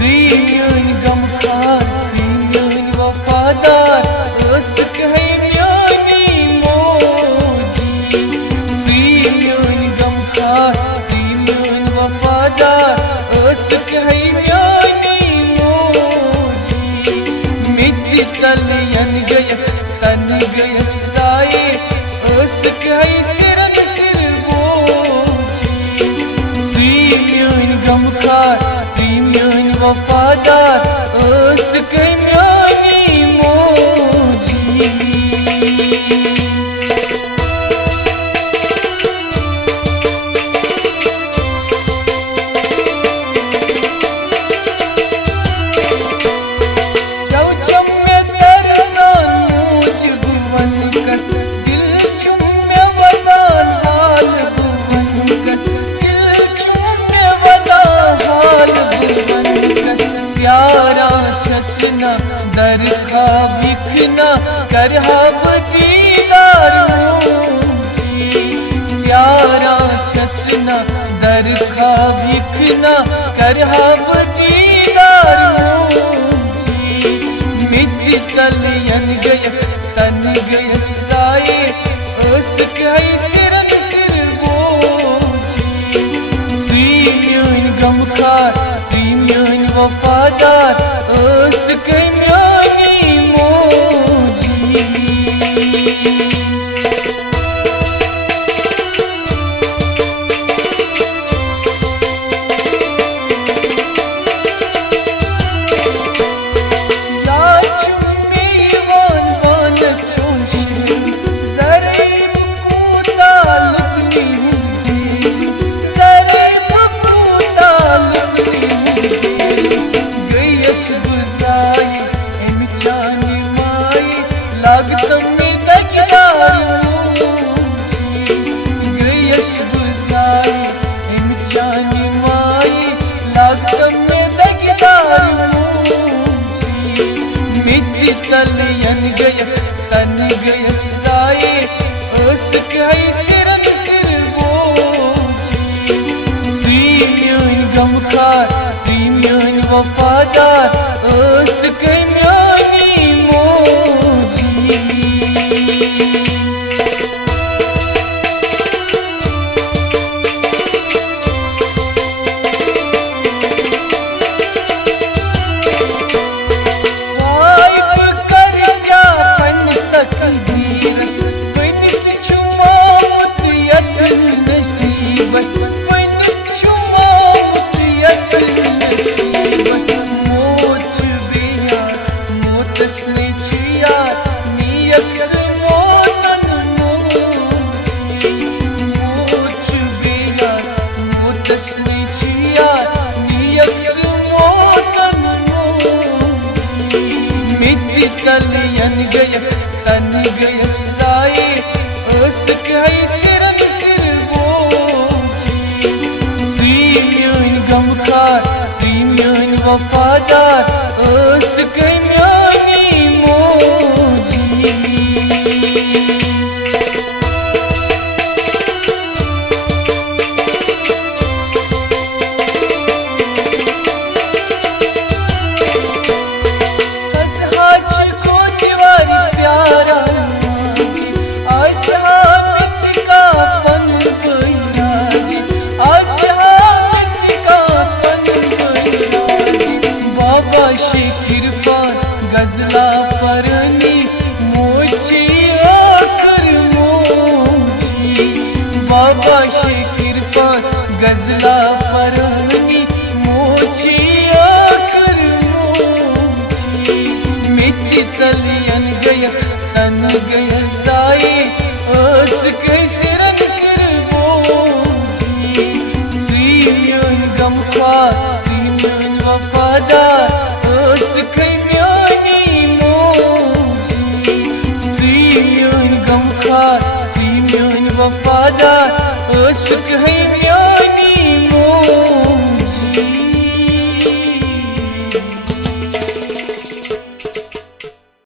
Ziyun gamkar, ziyun vafadar, ısk है म्यानी मोजी। Ziyun gamkar, ziyun vafadar, ısk है म्यानी मोजी। मिज तलियन गय तन गय साए, ısk है सिरन सिर बोजी। Ziyun gamkar, ziyun vafadar, ısk है म्यानी मोजी। प्यारा छसना दर खा बिखना करहा दीदार मुझी। प्यारा छसना दर खा बिखना करहा दीदार मुझी। मिज तलियन गय तन गय साए, ısk है सिरन सिर बोजी। Ziyun gamkar, ziyun vafadar, ısk है म्यानी मोजी। लागतम में दगदार मुझी। गयस बुझाई इमचानी माई, लागतम में दगदार मुझी। मिज तलियन गय तन गय साए, ısk है सिरन सिर बोजी। Ziyun gamkar, ziyun vafadar, ısk है म्यानी मोजी। तलियन गय तन गय साए, ısk है सिरन सिर बोजी। Ziyun gamkar, ziyun vafadar, ısk है म्यानी मोजी। गजला परनी मोची आखर मोची। बाबा शे कृपान गजला परनी मोची आखर मोची। मिज तलियन गय तन गय साए, ısk है सिरन सिर बोजी। Ziyun gamkar, ziyun vafadar, ısk है म्यानी मोजी। Ziyun gamkar, ziyun vafadar, ısk है म्यानी मोजी।